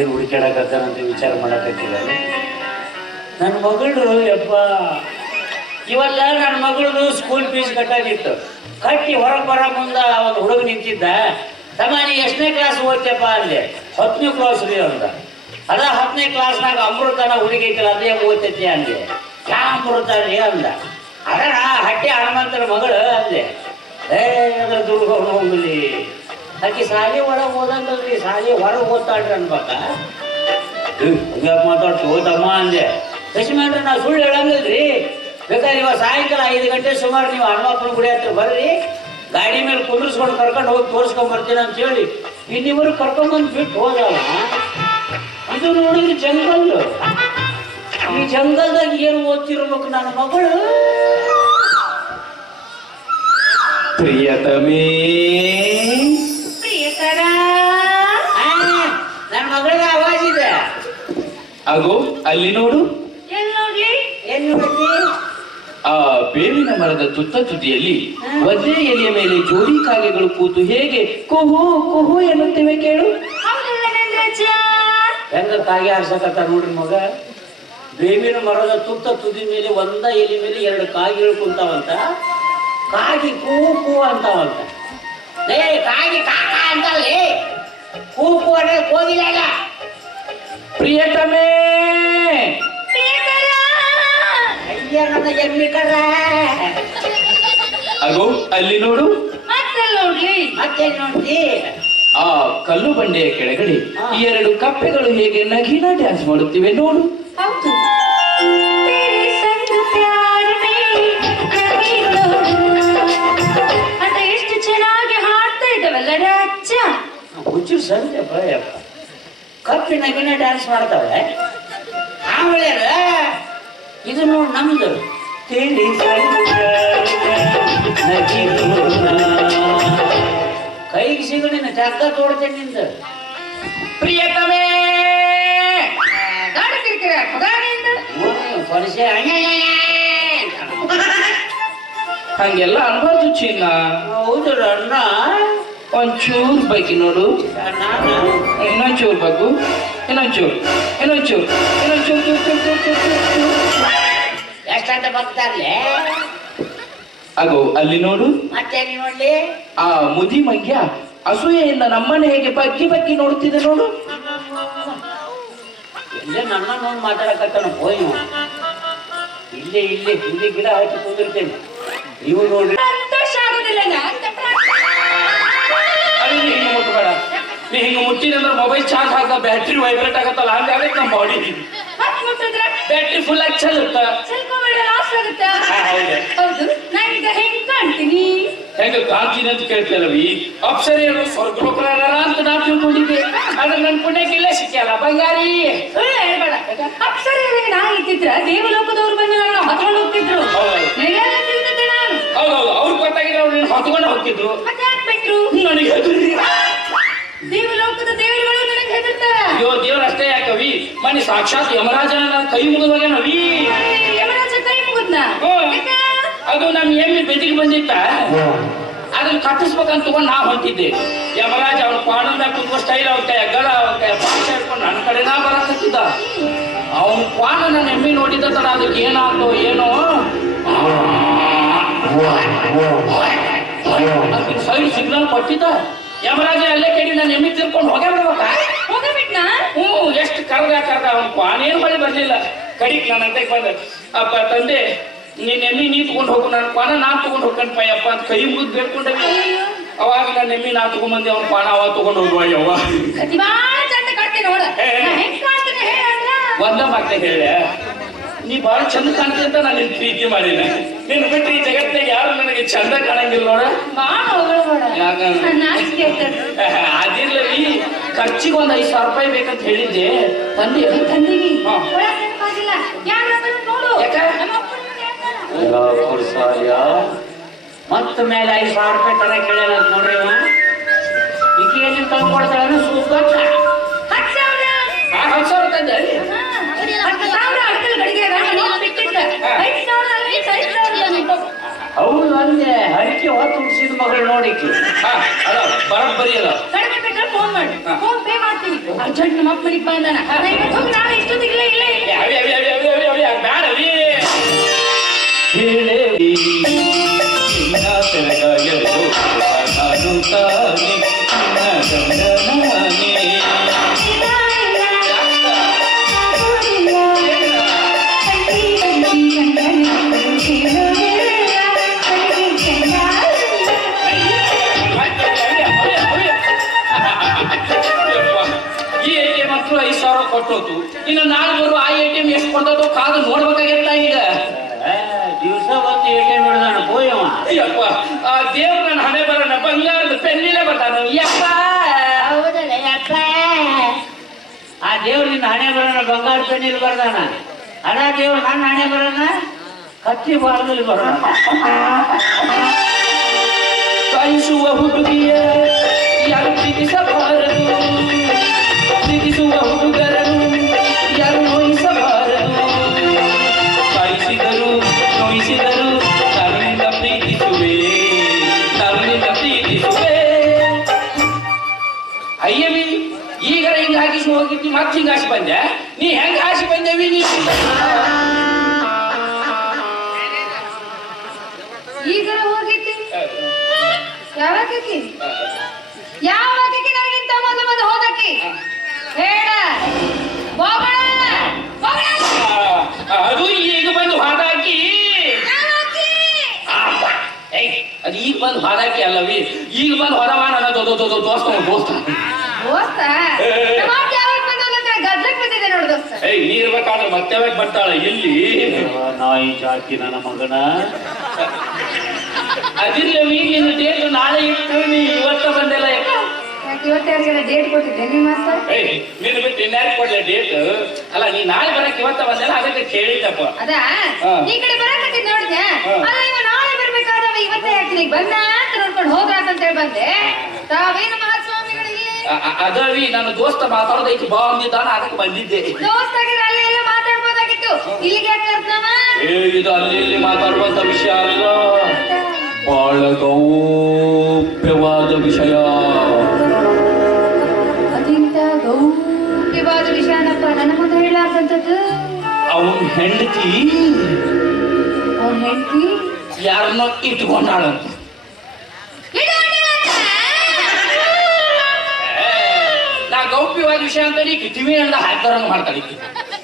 ಏನು ಹುಡುಕಾಡಕತ್ತಾನಂತ ವಿಚಾರ ಮಾಡಕತ್ತಿದ್ದಾರೆ. ನನ್ನ ಮಗಳು ಯಪ್ಪ ಇವಲ್ಲ ನನ್ನ ಮಗಳದು ಸ್ಕೂಲ್ ಫೀಸ್ ಕಟ್ಟಾಗಿತ್ತು. ಕಟ್ಟಿ ಹೊರಗೆ ಬರೋ ಮುಂದೆ ಒಂದು ಹುಡುಗ ನಿಂತಿದ್ದ. ತಮ್ಮ ನೀ ಎಷ್ಟನೇ ಕ್ಲಾಸ್ ಓದ್ತಪ್ಪ ಅಂದೆ. 10ನೇ ಕ್ಲಾಸ್ ರೀ ಅಂದ. ಅದ 10ನೇ ಕ್ಲಾಸ್ನಾಗ ಅಮೃತನ ಹುಡುಗಿ ಐತಲ್ಲ ಅದೇ ಓದ್ತೈತಿ ಅಂದೆ. ಯಾ ಅಮೃತ ರೀ ಅಂದ. ಅದ ಹಟ್ಟಿ ಹನುಮಂತರ ಮಗಳು ಅಂದೆ. ಅದ್ರ ದುರ್ಗ ಹೋಗ್ಲಿ ಆಕಿ ಶಾಲೆ ಒಳಗೆ ಓದಂಗಲ್ರಿ, ಶಾಲೆ ಹೊರಗೆ ಓದ್ತಾಳ್ರಿ ಅನ್ಬೇಕ. ಹಂಗ ಮಾತಾಡ್ತು ಓದಮ್ಮ ಅಂದೆ. ಕಶ್ಮೀರ ನಾವು ಸುಳ್ಳು ಹೇಳಂಗಿಲ್ರಿ. ಬೇಕಾದ್ರೆ ಇವಾಗ ಸಾಯಂಕಾಲ 5 ಗಂಟೆ ಸುಮಾರು ನೀವು ಹನುಮಪ್ಪನ ಗುಡಿ ಹತ್ರ ಬರ್ರಿ, ಗಾಡಿ ಮೇಲೆ ಕುಂದ್ರಿಸ್ಕೊಂಡು ಕರ್ಕೊಂಡು ಹೋಗಿ ತೋರಿಸ್ಕೊಂಡ್ ಬರ್ತೀನಿ ಅಂತ ಹೇಳಿ ಇನ್ನಿವರು ಕರ್ಕೊಂಡ್ಬಂದು ಬಿಟ್ಟು ಹೋದವ. ಇದು ನೋಡಿದ್ರೆ ಜಂಗಲ್. ಈ ಜಂಗಲ್ದಾಗ ಏನು ಓದ್ತಿರ್ಬೇಕು ನನ್ನ ಮಗಳು. ಪ್ರಿಯತಮೇ ಪ್ರಿಯಕರ ನನ್ನ ಮಗಳಿಗೆ ಆವಾಜ್ ಇದೆ. ಆಗೋ ಅಲ್ಲಿ ನೋಡು. ಎಲ್ಲಿ ನೋಡ್ಲಿ? ಏನ್ ನೋಡ್ತಿ? ಆ ಬೇವಿನ ಮರದ ತುತ್ತ ತುದಿಯಲ್ಲಿ ಒದ್ದೆ ಎಲೆಯ ಮೇಲೆ ಜೋಡಿ ಕಾಗೆಗಳು ಕೂತು ಹೇಗೆ ಕುಹು ಕುಹು ಎನ್ನುತ್ತೇವೆ ಕೇಳು. ಹೆಂಗ ಕಾಗೆ ಆರ್ಸಕತ್ತ ನೋಡ್ರಿ ಮಗ. ಬೇವಿನ ಮರದ ತುತ್ತ ತುದಿ ಮೇಲೆ ಒಂದ ಎಲೆ ಮೇಲೆ 2 ಕಾಗೆಗಳು ಕುಂತಾವಂತ. ಕಾಗಿ ಕೂ ಕೂ ಅಂತಾವಂತ. ಕಾಗಿ ಕಾಕ ಅಂತಲ್ಲಿ ಕೂ ಕೂ ಅನ್ನೋದು ಹೋಗಿಲ್ಲ. ಪ್ರಿಯತಮೇ ಅಯ್ಯ ನನ್ನ ಎಮ್ಮಿಕರ. ಆಗೋ ಅಲ್ಲಿ ನೋಡು. ಮತ್ತೆ ನೋಡ್ಲಿ? ಮತ್ತೆ ನೋಡ್ತಿ? ಆ ಕಲ್ಲು ಬಂಡೆಯ ಕೆಳಗಡೆ 2 ಕಪ್ಪೆಗಳು ಹೇಗೆ ನಗಿನ ಡ್ಯಾನ್ಸ್ ಮಾಡುತ್ತಿವೆ ನೋಡು. ಹೌದು. ಅಂತ ಎಷ್ಟು ಚೆನ್ನಾಗಿ ಹಾಡ್ತಾ ಇದ್ದಾವಲ್ಲ ರಾಜ್ಯ. ಹುಚ್ಚು ಸಂತೆ ಭಯಪ್ಪ. ಕಪ್ಪಿ ನಗಿನ ಡ್ಯಾನ್ಸ್ ಮಾಡ್ತಾವೆ. ಆಮೇಲೆ ಇದು ನೋಡಿ ನಮ್ದು ತಿಳಿ ಕೈಗೆ ಸಿಗಣಿನ ಚಕ್ಕ ತೋಡ್ತೇನೆ ನಿಂದ. ಪ್ರಿಯತಮೇ ಪರಿಚಯ ಹಂಗೆಲ್ಲ ಅನ್ಬಾರ್ದು ಚಿನ್ನ. ಹೌದು ಅಣ್ಣ. ಒಂಚೂರು ಬಗ್ಗೆ ನೋಡು. ನಾನು ಇನ್ನೊಂಚೂರು ಬಗ್ಗು. ಇನ್ನೊಂಚೂರು ಇನ್ನೊಂಚೂರು ಇನ್ನೊಂಚೂರು ಚೂರು ಚೂರು ಚೂರು ಚೂರು ಚೂರು. ಎಷ್ಟಂತ ಬರ್ತಾರಲೇ. ಆಗೋ ಅಲ್ಲಿ ನೋಡು. ಮತ್ತೆ ನೋಡ್ಲಿ? ಆ ಮುದಿ ಮಂಗ್ಯ ಅಸೂಯೆಯಿಂದ ನಮ್ಮನೆ ಹೇಗೆ ಬಗ್ಗಿ ಬಗ್ಗಿ ನೋಡುತ್ತಿದೆ ನೋಡು. ಇಲ್ಲೇ ನನ್ನ ನೋಡಿ ಮಾತಾಡಕತ್ತಾನ ಹೋಯ್. ಇಲ್ಲೇ ಇಲ್ಲೇ ಇಲ್ಲಿ ಗಿಡ ಹಾಕಿ ಕುಂದಿರ್ತೇನೆ. ನೀವು ನೋಡ್ರಿ. ಸಂತೋಷ ಆಗೋದಿಲ್ಲ ಹಿಂಗ ಮುಟ್ಟಬೇಡ. ನೀ ಹಿಂಗ ಮುಟ್ಟಿದ್ರೆ ಅಂದ್ರೆ ಮೊಬೈಲ್ ಚಾರ್ಜ್ ಹಾಕ ಬ್ಯಾಟ್ರಿ ವೈಬ್ರೇಟ್ ಆಗತ್ತಲ್ಲ ಹಂಗಾಗತ್ತೆ ನಮ್ಮ ಬಾಡಿ. ಬ್ಯಾಟ್ರಿ ಫುಲ್ ಆಗಿ ಚಲುತ್ತ ಲಾಸ್ ಆಗುತ್ತಾ? ಹೌದು. ನಾನೀಗ ಹೆಂಗ್ ಕಾಣ್ತೀನಿ? ಹೆಂಗ ಕಾಂತೀನಿ ಅಂತ ಕೇಳ್ತೇಳವಿ. ಅಪ್ಸರಿಯರು ಸ್ವರ್ಗಲೋಕರ ಅಂತ ನಾ ತಿಳ್ಕೊಂಡಿದ್ದೆ. ಆದ್ರೆ ನನ್ ಪುಣ್ಯಕ್ಕಿಲ್ಲ ಸಿಕ್ಕಲ್ಲ ಬಂಗಾರಿ. ಹೇಳ್ಬೇಡ. ಅಪ್ಸರಿಯರಿಗೆ ನಾ ಇದ್ದಿದ್ರ ದೇವಲೋಕದವ್ರು ಬಂದು ನನ್ನ ಹೊತ್ಕೊಂಡು ಹೋಗ್ತಿದ್ರು. ನಿನಗೆಲ್ಲ ತಿಳಿದಿದ್ದೆ ನಾನು. ಹೌದೌದು. ಅವ್ರು ಗೊತ್ತಾಗಿಲ್ಲ ಅವ್ರು ನೀನು ಹೊತ್ಕೊಂಡು ಹೋಗ್ತಿದ್ರು. ಮತ್ತೆ ಯಾಕೆ ಬಿಟ್ರು? ನನಗೆ ಹೆದರಿ. ದೇವಲೋಕದ ದೇವರುಗಳು ನನಗೆ ಹೆದರ್ತಾರ. ಅಯ್ಯೋ ದೇವ್ರ ಅಷ್ಟೇ ಯಾಕವಿ. ಮನೆ ಸಾಕ್ಷಾತ್ ಯಮರಾಜನ ನನ್ನ ಕೈ ಮುಗಿದವಾಗೇನವಿ. ಯಮರಾಜ ಕೈ ಮುಗಿದ್ನ? ಅದು ನಮ್ ಎಮ್ಮೆ ಬೆದಿಗೆ ಬಂದಿತ್ತ. ಅದನ್ನ ಕಟ್ಟಿಸ್ಬೇಕಂತ ತಗೊಂಡು ನಾ ಹೊಂಟಿದ್ದೆ. ಯಮರಾಜ ಅವ್ನ ಕ್ವಾಣದ ಕುತ್ಕೋ ಸ್ಟೈಲ್ ಅವ್ರ ಕೈ ಗಡ ಅವ್ರ ಕೈ ಭಾಷೆ ಹಿಡ್ಕೊಂಡು ನನ್ನ ಕಡೆ ನಾ ಬರಕತ್ತಿದ್ದ. ಅವನ ಕ್ವಾಣ ನನ್ನ ಎಮ್ಮೆ ನೋಡಿದ್ದ ತರ ಅದಕ್ಕೆ ಏನಾಗ್ತೋ ಏನೋ ಅದಕ್ಕೆ ಸೈಡ್ ಸಿಗ್ನಲ್ ಕೊಟ್ಟಿದ್ದ. ಯಮರಾಜ ಅಲ್ಲೇ ಕೇಳಿ ನನ್ನ ಎಮ್ಮೆ ತಿರ್ಕೊಂಡು ಹೋಗೇ ಬಿಡ್ಬೇಕ. ಹೋಗಬಿಟ್ನಾ? ಎಷ್ಟು ಕರ್ದ ಅವನ ಕ್ವಾಣೇನು ಬಳಿ ಬರ್ಲಿಲ್ಲ. ಕಡಿಕ್ ನನ್ನ ಅಂತೆ ಬಂದ. ಅಪ್ಪ ತಂದೆ ನೀನ್ ಎಮ್ಮಿ ನೀ ತಗೊಂಡ್ ಹೋಗು, ನನ್ನ ಕ್ವಾಣ ನಾನ್ ತಗೊಂಡ್ ಹೋಗ್ಕಂಪಯ್ಯಪ್ಪ ಅಂತ ಕೈ ಮುಗಿದ್ ಬೇಡ್ಕೊಂಡೆ. ಅವಾಗ ನನ್ನ ಎಮ್ಮಿ ನಾ ತಗೊಂಡ್ಬಂದೆ, ಅವ್ನ ಕ್ವಾಣ ಅವ ತಗೊಂಡ್ ಹೋಗುವ ಯವ್ವ. ಒಂದ ಮಾತೆ ಹೇಳ, ನೀ ಬಾಳ ಚಂದ ಕಾಣ್ತಿ ಅಂತ ನಾನು ನಿನ್ ಪ್ರೀತಿ ಮಾಡಿನ. ನಿನ್ ಬಿಟ್ಟು ಈ ಜಗತ್ತಿನಾಗ ಯಾರು ನನಗೆ ಚಂದ ಕಾಣಂಗಿಲ್ಲ ನೋಡ. ಅದಿರ್ಲಿ, ಖರ್ಚಿಗೆ ಒಂದ್ 5,000 ರೂಪಾಯಿ ಬೇಕಂತ ಹೇಳಿದ್ದೆ. ತಂದೆ ಮತ್ತ ಮೇಲೆ 5,000 ರೂಪಾಯಿ ತರ ಕೇಳಲ್ಲ ನೋಡ್ರಿ. ಈಗ ಏನೇನು ತಂದ್ಕೊಡ್ತಾಳ ಸೂಪ 10,000 ತಂದೆ. ಹೌದು ಅಂದೆ. ಹರಿಕೆ ಹೊತ್ತು ಹುಟ್ಟಿಸಿದ ಮಗಳು ನೋಡಿಕ್ಕೆ ಅದ ಬರಕ್ ಬರೀ ಅದ. ಫೋನ್ ಮಾಡಿ ಫೋನ್ ಪೇ ಮಾಡ್ತೀನಿ ಅರ್ಜೆಂಟ್ ನಮ್ಮ ಅಪ್ಪ ಮನೆಗೆ ಬಂದಾನ ಹೋಗಿ ನಾಳೆ ಇಷ್ಟೊತ್ತಿಗೆ ಇಲ್ಲ ಇಲ್ಲ ಬ್ಯಾಡವಿ ಈ ATM ಅಂತೂ 5,000 ಕೊಟ್ಟೋತು. ಇನ್ನು ನಾಳೆ ಬರುವ ಆ ATM ಎಷ್ಟು ಕೊಡ್ತದೋ ಕಾದು ನೋಡ್ಬೇಕಾಗಿಲ್ಲ ಈಗ. ದಿವಸ ಬಂದು ATM ಹಿಡ್ದಾನ ಹೋಯವ. ಅಯ್ಯಪ್ಪ ಆ ದೇವ್ರ ನನ್ನ ಹಣೆ ಬರೋಣ ಬಂಗಾರದ ಪೆನ್ನಿಲೆ ಬರ್ತಾನ. ಯಪ್ಪ ಹೌದಲ್ಲ ಯಪ್ಪ, ಆ ದೇವ್ರ ನಿನ್ನ ಹಣೆ ಬರೋಣ ಬಂಗಾರ ಪೆನ್ನಿಲ್ ಬರ್ದಾನ. ಅದ ದೇವ್ರು ನನ್ನ ಹಣೆ ಬರೋಣ ಕತ್ತಿ ಬಾರದಲ್ಲಿ ಬರೋಣ. ಕಾಯಿಸುವ ಹುಡುಗಿಯ ಯಾರು ಪ್ರೀತಿಸಬಾರದು, ಪ್ರೀತಿಸುವ ಹುಡುಗರನ್ನು ಯಾರು ನೋಯಿಸಬಾರದು. ಕಾಯಿಸಿದರು ನೋಯಿಸಿದರು ತಾನಿನಿಂದ ಪ್ರೀತಿಸುವೆ, ತಾನಿನಿಂದ ಪ್ರೀತಿಸುವೆ. ಅಯ್ಯವಿ ಈಗ ಹಿಂಗ ಹಾಕಿಸಿ ಹೋಗಿದ್ದಿ ಮತ್ತೆ ಹಿಂಗ ಹಾಸಿ ಬಂದೆ. ನೀ ಹೆಂಗ ಹಾಸಿ ಬಂದೇವಿ ನೀ? ಈಗ ಹೋಗಿದ್ದಿ ಯಾವಾಗಕ್ಕೆ ಯಾವಾಗಕ್ಕೆ ನನಗಿಂತ ಮೊದಲು ಹೋದಕ್ಕೆ ಹೇಳ ಅದು ಈಗ ಬಂದು ಹಾದಾಕಿ. ಅದು ಈಗ ಬಂದು ಹಾದಾಕಿ ಅಲ್ಲವಿ, ಈಗ ಬಂದು ಹೊರವ ನನ್ನ ದೋಸ್ತ ದೋಸ್ತ ಗದ್ಲಕ್ ಬಂದಿದೆ ನೋಡು ದೋಸ್ತ. ನೀ ಇರ್ಬೇಕಾದ್ರೆ ಮತ್ತೆ ಬರ್ತಾಳ ಇಲ್ಲಿ ನಾಯಿ ಜಾತಿ ನನ್ನ ಮಗನ. ಅದಿರ್ಲವಿ ನಿನ್ನ ಡೇಟ್ ನಾಳೆ ಇಟ್ಟು ನೀ ಇವತ್ತ ಬಂದಿಲ್ಲ. ಇವತ್ತಾರಿಗೆಲ್ಲ ಡೇಟ್ ಕೊಟ್ಟಿದ್ದೆ ನಿಮ್ಮ ಮಾಸ್ತರ್? ನಿನ್ನ ಬಿಟ್ಟು ಇನ್ಯಾರು ಕೊಡ್ಲೆ ಡೇಟ್? ಅಲ್ಲ ನೀ ನಾಳೆ ಬರಕ್ ಇವತ್ತ ಬಂದಿಲ್ಲ, ಅದಕ್ಕೆ ಕೇಳಿದ್ದಪ್ಪ. ಅದಾ ಈ ಕಡೆ ಬರಕತ್ತಿದ್ ನೋಡಿದ್ಯಾ? ಅಲ್ಲ ಇವ ನಾಳೆ ಬರ್ಬೇಕಾದವ ಇವತ್ತೇ ಹಾಕ್ತೀನಿ ಬಂದ ಅಂತ ನೋಡ್ಕೊಂಡು ಹೋಗ್ರಾತ ಅಂತ ಹೇಳಿ ಬಂದೆ. ತಾವೇನು ಮಹಾಸ್ವಾಮಿಗಳು ಇಲ್ಲಿ? ಅದವಿ ನನ್ನ ದೋಸ್ತ ಮಾತಾಡೋದೈತಿ ಬಾ ಅಂದಿದ್ದಾನ, ಅದಕ್ಕೆ ಬಂದಿದ್ದೆ. ದೋಸ್ತಾಗಿದ್ರೆ ಅಲ್ಲಿ ಎಲ್ಲ ಮಾತಾಡ್ಬೋದಾಗಿತ್ತು, ಇಲ್ಲಿಗೆ ಯಾಕೆ ಕರ್ದವ? ಇದು ಅಲ್ಲಿ ಇಲ್ಲಿ ಮಾತಾಡುವಂತ ವಿಷಯ ಅಲ್ಲ, ಬಹಳ ಗೌಪ್ಯವಾದ ವಿಷಯ. ಅದಿಂತ ಗೌಪ್ಯವಾದ ವಿಷಯನಪ್ಪ ನನ್ನ ಮುಂದೆ ಹೇಳಾಕಂತದ್ದು. ಅವನ್ ಹೆಂಡತಿ ಅವ್ನ ಹೆಂಡತಿ ಯಾರನ್ನೋ ಇಟ್ಕೊಂಡಾಳಂತ. ನಾ ಗೌಪ್ಯವಾದ ವಿಷಯ ಅಂತ ನೀ ಕಿವಿ ಅಂದ ಹಾಕ್ತಾರಂಗ ಮಾಡ್ತಾಳೆ.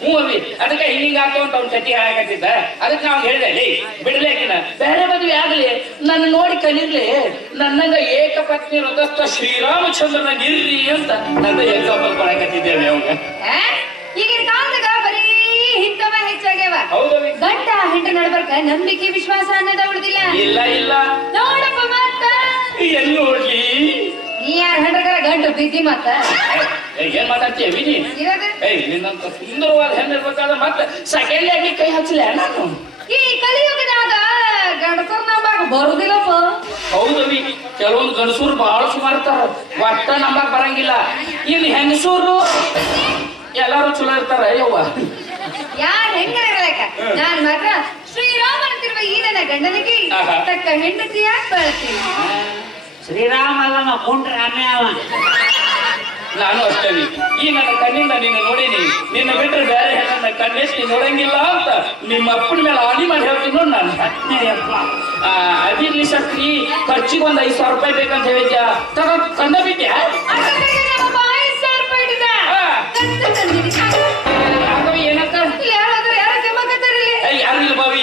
ಹ್ಞೂ ಅವಿ ಅದಕ್ಕೆ ಹಿಂಗ ಆಗ್ತಾವ ಅಂತ ಅವ್ನ ಕಟ್ಟಿ ಹಾಕತ್ತಿದ್ದ. ಅದಕ್ಕೆ ನಾವು ಹೇಳಿದೆ ಲೇ ಬಿಡ್ಲೇಕಿನ ಬೇರೆ ಮದುವೆ ಆಗ್ಲಿ, ನನ್ನ ನೋಡಿ ಕಲಿರ್ಲಿ, ನನ್ನಂಗ ಏಕಪತ್ನಿ ವ್ರತಸ್ಥ ಶ್ರೀರಾಮಚಂದ್ರನ ನಿರ್ರಿ ಅಂತ ನನ್ನ ಎಕ್ಸಾಂಪಲ್ ಕೊಡಕತ್ತಿದ್ದೇವೆ ಅವಾಗ. ಈಗಿನ ಕಾಲದಾಗ ಬರೀ ಇಂಥವ ಹೆಚ್ಚಾಗ್ಯಾವ. ಹೌದವಿ ಗಂಡ ಹೆಂಡ ನಡ್ಬರ್ಕ ನಂಬಿಕೆ ವಿಶ್ವಾಸ ಅನ್ನೋದ ಉಳಿದಿಲ್ಲ. ಇಲ್ಲ ಇಲ್ಲ ನೋಡಪ್ಪ ಮತ್ತ ಎಲ್ಲಿ ನೋಡ್ಲಿ ನೀ ಯಾರ ಹೆಂಡ್ರಗಾರ ಗಂಡು ಬಿದ್ದಿ ಮತ್ತ ಏನ್ ಮಾತಾಡ್ತೀಯ ವಿನಿ? ನಿನ್ನಂತ ಸುಂದರವಾದ ಹೆಣ್ಣಿರ್ಬೇಕಾದ್ರೆ ಮತ್ತೆ ಸೆಕೆಂಡ್ ಆಗಿ ಕೈ ಹಚ್ಚಲೇ ನಾನು? ಈ ಕಲಿಯುಗದಾಗ ಗಂಡಸರ್ ನಂಬಾಕ ಬರುದಿಲ್ಲಪ್ಪ. ಹೌದವಿ ಕೆಲವೊಂದು ಗಂಡಸೂರು ಬಹಳ ಸುಮಾರ್ತಾರ, ಒಟ್ಟ ನಂಬಕ್ ಬರಂಗಿಲ್ಲ. ಇನ್ನು ಹೆಂಗಸೂರು ಎಲ್ಲಾರು ಚಲೋ ಇರ್ತಾರ. ಯವ್ವ ಯಾರ ಹೆಂಗರಕ ನಾನ್ ಮಾತ್ರ ಶ್ರೀರಾಮನಂತಿರುವ ಈ ನನ್ನ ಗಂಡನಿಗೆ ತಕ್ಕ ಹೆಂಡತಿಯಾಗಿ ಬರ್ತೀನಿ. ಶ್ರೀರಾಮ ಅಲ್ಲ ಕುಂಡ್ರ ರಾಮೇ ಅವ. ನಾನು ಅಷ್ಟೇ ಈ ನನ್ನ ಕಣ್ಣಿಂದ ನಿನ್ನ ನೋಡೀನಿ, ನಿನ್ನ ಬಿಟ್ಟರೆ ಬೇರೆ ಹೆಣ್ಣನ್ನ ಕಣ್ಣೆಸಿ ನೋಡಂಗಿಲ್ಲ ಅಂತ ನಿಮ್ಮ ಅಪ್ಪನ ಮೇಲೆ ಆನಿ ಮಾಡಿ ಹೇಳ್ತೀನಿ ನೋಡಿ ನಾನು. ಅದಿರ್ಲಿ ಶಕ್ತಿ, ಖರ್ಚಿಗೆ ಒಂದು 5,000 ರೂಪಾಯಿ ಬೇಕಂತ ಹೇಳಿದ್ಯಾ, ತಗೋ ಕಂಡ ಬಿದ್ಯಾ? 5,000 ರೂಪಾಯಿ ಇಟ್ಟಿದ್ದ ಏನಕ್ಕ ಯಾರು ಇಲ್ಲ ಬಾವಿ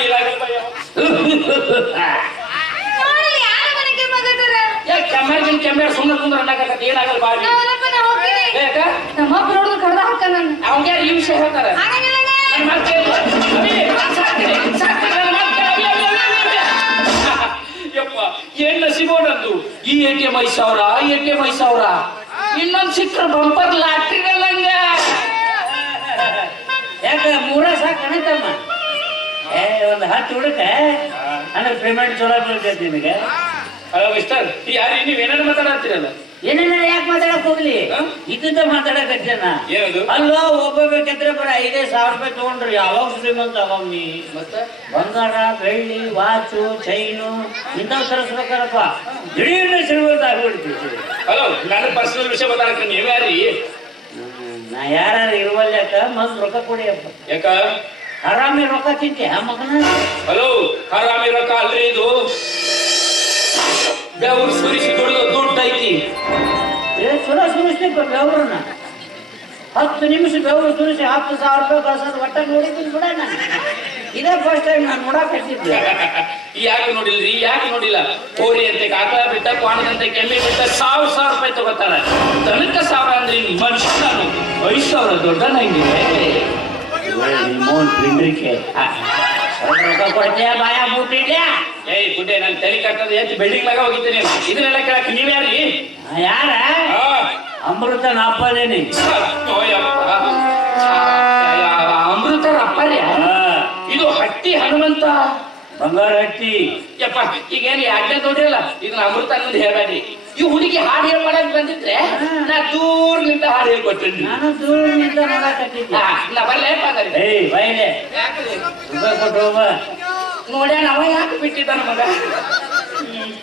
ಕೆಮ್ಮೆ ಸುಮ್ಮನೆ ಕುಂದ್ರ ಅನ್ನಕತ್ತ ಏನಾಗಲ್ಲ ಬಾವಿ. ನಮ್ಮಪ್ಪ ನೋಡಿದ್ರು ಕಡ್ದ ಹಾಕ ನಾನು ಅವ್ಗೆ ಈ ವಿಷಯ ಹೇಳ್ತಾರ. ಯಪ್ಪ ಏನ್ ನಸಿಬೋಡದ್ದು, ಈ ATM 5,000, ATM 5,000, ಇನ್ನೊಂದು ಸಿಕ್ಕರೆ ಬಂಪರ್ ಲಾಟ್ರಿ ನಂಗ. ಯಾಕ ಮೂರ ಸಾಕು ಅನತಮ್ಮ? ಒಂದು 10 ಹುಡುಕ ಅಂದ್ರೆ ಪೇಮೆಂಟ್ ಚಲೋ ಬೀಳ್ತೈತಿ ನಿನಗೆ. ಮಿಸ್ಟರ್ ಯಾರು ನೀವೇನೇನು ಮಾತಾಡ್ತೀರಲ್ಲ? ಏನೇನ ಯಾಕೆ ಮಾತಾಡಕ್ ಹೋಗ್ಲಿ ಹ? ಇದ್ದ ಮಾತಾಡಕತ್ತೇನ ಏನದು? ಅಲ್ಲೋ ಒಬ್ಬಬೇಕಂದ್ರೆ ಬರೀ 5,000 ರೂಪಾಯಿ ತಗೊಂಡ್ರು ಯಾವಾಗ ಶ್ರೀಮಂತ ಆಗವ್ನಿ ಮತ್ತೆ ಬಂಗಾರ ಬೆಳ್ಳಿ ವಾಚು ಚೈನು ಇಂಥವ್ ತರಿಸ್ಬೇಕಲ್ಲಪ್ಪ ದಿಢೀರ್ನ ಶ್ರೀಮಂತ ಆಗ್ಬಿಡ್ತೀವಿ ಹಲೋ ನನ್ನ ಪರ್ಸನಲ್ ವಿಷಯ ಮಾತಾಡಕ್ಕೆ ನೀವ್ ಯಾರೀ ನಾ ಯಾರು ಇರುವಲ್ಲ ಯಾಕ ಮೊದ್ಲು ರೊಕ್ಕ ಕೊಡಿಯಪ್ಪ ಯಾಕ ಆರಾಮಿ ರೊಕ್ಕ ತಿಂತೆ ಆ ಮಗನ ಹಲೋ ಹರಾಮಿ ರೊಕ್ಕ ಅಲ್ರಿ ಇದು ಬೆವರು ಸುರಿಸಿ ದುಡ್ದು ದುಡ್ಡು ಐತಿ ಚಲೋ ಸುರಿಸ್ತೀಪ ಬೆವ್ರನ್ನ 10 ನಿಮಿಷ ಬೆವರು ಸುರಿಸಿ 10,000 ರೂಪಾಯಿ ಕಳ್ಸೋದು ಒಟ್ಟ ನೋಡಿದ್ದೀನಿ ಬಿಡ ನಾನು ಇದೇ ಫಸ್ಟ್ ಟೈಮ್ ನಾನು ನೋಡಕತ್ತಿದ್ದೆ ಯಾಕೆ ನೋಡಿಲ್ರಿ ಯಾಕೆ ನೋಡಿಲ್ಲ ಕೋರಿ ಅಂತೆ ಕಾಕಳ ಬಿಟ್ಟ ಕ್ವಾಣದಂತೆ ಕೆಮ್ಮೆ ಬಿಟ್ಟ 1,000 ರೂಪಾಯಿ ತಗೋತಾರ ತನಕ 1,000 ಅಂದ್ರೆ ಮನುಷ್ಯ ನಾನು 5,000 ದೊಡ್ಡ ನಂಗಿದೆ ಮೋಹನ್ ಪಿಂಡ್ರಿಕೆ ರೊಕ್ಕ ಕೊಡ್ತೀಯ ಬಾಯ ಬೂಟಿಡ್ಯಾ ಏಯ್ ಗುಡ್ಡೆ ನಾನು ತಲೆ ಕಟ್ಟದ ಎತ್ತಿ ಬಿಲ್ಡಿಂಗ್ ಲಾಗ ಹೋಗಿದ್ದೇನೆ ಇದನ್ನೆಲ್ಲ ಕೇಳಕ್ಕೆ ನೀವ್ಯಾರಿ ಯಾರ ಅಮೃತ ನಾಪದೇನಿ ಅಮೃತರ ಅಪ್ಪರೇ ಇದು ಹಟ್ಟಿ ಹನುಮಂತ ಬಂಗಾರ ಹಟ್ಟಿ ಯಪ್ಪ ಈಗೇನು ಯಾಕೆ ನೋಡಿರಲ್ಲ ಇದನ್ನ ಅಮೃತ ಅನ್ನೋದು ಹೇಳ್ಬೇಡಿ ಈ ಹುಡುಗಿ ಹಾಡು ಹೇಳ್ ಮಾಡಕ್ ಬಂದಿದ್ರೆ ನಾ ದೂರ್ನಿಂದ ಹಾಡು ಹೇಳ್ಕೊಟ್ಟೇನಿ ನಾನು ದೂರದಿಂದ ನೋಡಕತ್ತಿದ್ದೆ ನಾ ಬರ್ಲೇಪ್ಪ ಅಂದ್ರೆ ಏಯ್ ಬೈಲೆ ರೂಪಾಯಿ ಕೊಟ್ಟು ಹೋಗ ನೋಡ್ಯ ನಾವ ಯಾಕೆ ಬಿಟ್ಟಿದ್ದಾನ ಮಗ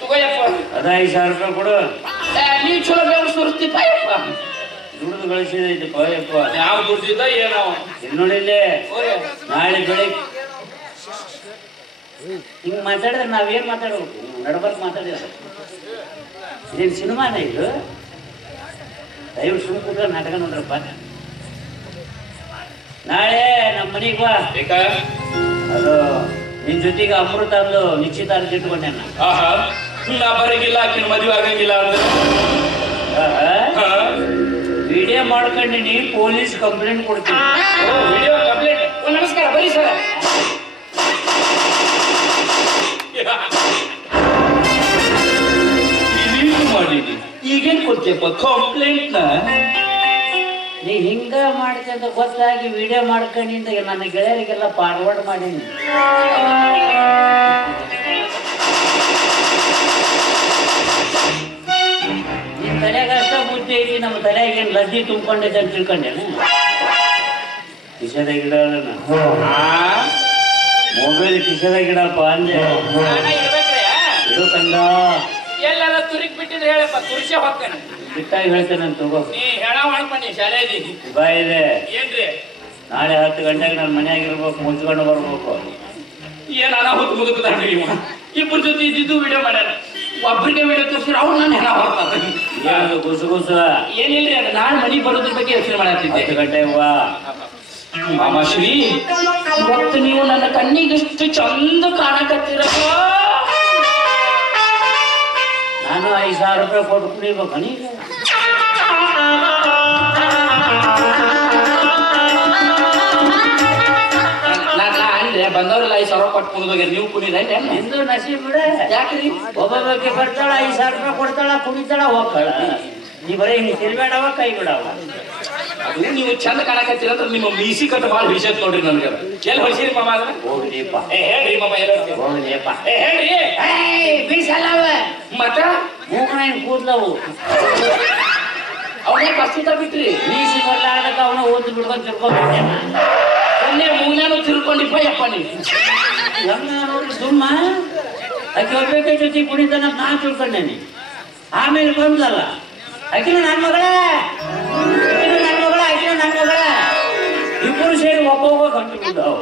ತಗೋಯಪ್ಪ ಅದ 5,000 ರೂಪಾಯಿ ಕೊಡು ನೀವ್ ಚಲೋ ಬೆವರು ಸುರಿಸ್ತಿಪ್ಪ ಯಪ್ಪ ದುಡ್ದು ಗಳಿಸಿದೈತಪ್ಪ ಯಪ್ಪ ಯಾವ ದುಡ್ದಿದ್ದ ಏನೋ ಇಲ್ಲಿ ನೋಡಿಲ್ಲೇ ನಾಳೆ ಬೆಳಿಗ್ಗೆ ಹಿಂಗ್ ಮಾತಾಡಿದ್ರೆ ನಾವೇನ್ ಮಾತಾಡ್ಬೇಕು ನಡ್ಬರ್ಕ್ ಮಾತಾಡಿದ್ರೆ ಇದೇನು ಸಿನಿಮಾನ ಇದು ದಯವಿಟ್ಟು ಸುಮ್ ಕೂತ್ರೆ ನಾಟಕ ನೋಡ್ರಪ್ಪ ನಾಳೆ ನಮ್ಮ ಮನೆಗೆ ಬಾ ಬೇಕಾ ಅದು ನಿನ್ ಜೊತೆಗೆ ಅಮೃತ ಅಂದು ನಿಶ್ಚಿತಾರ್ಥ ಇಟ್ಕೊಂಡೆ ನಾನು ಆಹಾ ನಾ ಬರಂಗಿಲ್ಲ ಆಕಿನ ಮದುವೆ ಆಗಂಗಿಲ್ಲ ಅಂದ್ರೆ ವಿಡಿಯೋ ಮಾಡ್ಕೊಂಡಿನಿ ಪೊಲೀಸ್ ಕಂಪ್ಲೇಂಟ್ ಕೊಡ್ತೀನಿ ವಿಡಿಯೋ ಕಂಪ್ಲೇಂಟ್ ನಮಸ್ಕಾರ ಬರೀ ಸರ್ ಮಾಡಿದಿ ಈಗೇನ್ ಕೊಡ್ತೀಯಪ್ಪ ಕಂಪ್ಲೇಂಟ್ ನ ನೀ ಹಿಂಗ ಮಾಡ್ತಿ ಅಂತ ಗೊತ್ತಾಗಿ ವಿಡಿಯೋ ಮಾಡ್ಕೊಂಡಿಂದ ನನ್ನ ಗೆಳೆಯರಿಗೆಲ್ಲ ಫಾರ್ವರ್ಡ್ ಮಾಡೀನಿ ನಿನ್ ತಲೆಯಾಗ ಅಷ್ಟ ಬುದ್ಧಿ ಐತಿ ನಮ್ಮ ತಲೆಯಾಗ ಏನ್ ಲದ್ದಿ ತುಂಬ್ಕೊಂಡಿದ್ದೆ ಅಂತ ತಿಳ್ಕೊಂಡೇನ ಕಿಶೆದಾಗ ಇಡಲ್ಲ ಮೊಬೈಲ್ ಕಿಶೆದಾಗ ಇಡಪ್ಪ ಅಂದೆ ಇಡು ಕಂದ ಎಲ್ಲಾರ ತುರಿಕ್ ಬಿಟ್ಟಿದ್ರೆ ಹೇಳಪ್ಪ ತುರ್ಸೆ ಹೋಗ್ತೇನೆ ಬಿಟ್ಟಾಗಿ ಹೇಳ್ತೇನೆ ಅಂತ ತಗೋ ನೀ ಹೇಳ ಮಾಡ್ಬನ್ನಿ ಶಾಲೆಯಲ್ಲಿ ಬಾಯಿದೆ ಏನ್ರಿ ನಾಳೆ 10 ಗಂಟೆಗೆ ನನ್ನ ಮನೆಯಾಗಿರ್ಬೇಕು ಮುಚ್ಕೊಂಡು ಬರ್ಬೇಕು ಏನ್ ಅನಾಹುತ ಮುದುಕದಾನ್ರಿ ಇವ ಇಬ್ಬರ ಜೊತೆ ಇದ್ದಿದ್ದು ವಿಡಿಯೋ ಮಾಡ್ಯಾರ ಒಬ್ರಿಗೆ ವಿಡಿಯೋ ತೋರಿಸಿದ್ರೆ ಅವ್ರು ನಾನು ಹೆಣ ಹೊರ್ತಾರೆ ಏನು ಗುಸು ಗುಸು ಏನಿಲ್ರಿ ಅದು ನಾನು ಮನೆಗೆ ಬರೋದ್ರ ಬಗ್ಗೆ ಯೋಚನೆ ಮಾಡತ್ತಿದ್ದೆ 10 ಗಂಟೆಗೆ ಬಾ ಮಾಮಾಶ್ರೀ ಇವತ್ತು ನೀವು ನನ್ನ ಕಣ್ಣಿಗೆಷ್ಟು ಚಂದ ಕಾಣಕತ್ತಿರಪ್ಪ ನಾನು 5,000 ರೂಪಾಯಿ ಕೊಟ್ಟು ಕುಡಿಬೇಕು ನೀಗ ಅಂದ್ರೆ ಬಂದವ್ರೆಲ್ಲ 5,000 ಕೊಟ್ಟು ಕುಣಿದೋಗ್ಯಾರ ನೀವು ಕುಣಿದ ಎಂದು ನಸೀಬ್ ಬಿಡ ಯಾಕ್ರಿ ಒಬ್ಬೊಬ್ಬಕ್ಕೆ ಬರ್ತಾಳ 5,000 ರೂಪಾಯಿ ಕೊಡ್ತಾಳ ಕುಡಿತಾಳ ಹೋಗ್ತಾಳ ನೀ ಬರೀ ಹಿಂಗೆ ತಿರ್ಬೇಡವ ಕೈ ಬಿಡವ ಅದು ನೀವು ಚಂದ ಕಾಣಕತ್ತೀರ ಅಂದ್ರೆ ನಿಮ್ಮ ಮೀಸಿ ಕಟ್ಟು ಭಾಳ ವಿಷಯ ನೋಡ್ರಿ ನನ್ಗೆ ಎಲ್ಲಿ ಹೊಡಿಸಿರಿ ಮಾಮ ಅದ ಹೋಗ್ಲಿಪ್ಪ ಹೇಳ್ರಿ ಮಾಮ ಎಲ್ಲ ಹೋಗ್ಲಿಪ್ಪ ಹೇಳ್ರಿ ಬೀಸಲ್ಲವ ಮತ್ತ ಮೂಗನ ಕೂದ್ಲವು ಅವನೇ ಕಷ್ಟ ಬಿಟ್ರಿ ಬೀಸಿ ಬರ್ಲಾರ್ದಕ್ಕ ಅವನ ಓದ್ ಬಿಡ್ಕೊಂಡು ತಿರ್ಕೊಂಡ್ಬಿಟ್ಟೆ ಒಳ್ಳೆ ಮೂಗ್ನಾನು ತಿರ್ಕೊಂಡಿಪ್ಪ ಯಪ್ಪ ನೀವು ನೋಡ್ರಿ ಸುಮ್ಮ ಆಕೆ ಒಬ್ಬಕ್ಕೆ ಜೊತೆ ಕುಡಿತಾನ ನಾನು ತಿಳ್ಕೊಂಡೇನಿ ಆಮೇಲೆ ಬಂದಲ್ಲ ಆಕಿನ ನನ್ನ ಮಗಳ ಆಕಿನ ನನ್ನ ಮಗಳ ಇಬ್ಬರು ಸೇರಿ ಒಬ್ಬ ಕಂಡು ಬಿದ್ದವು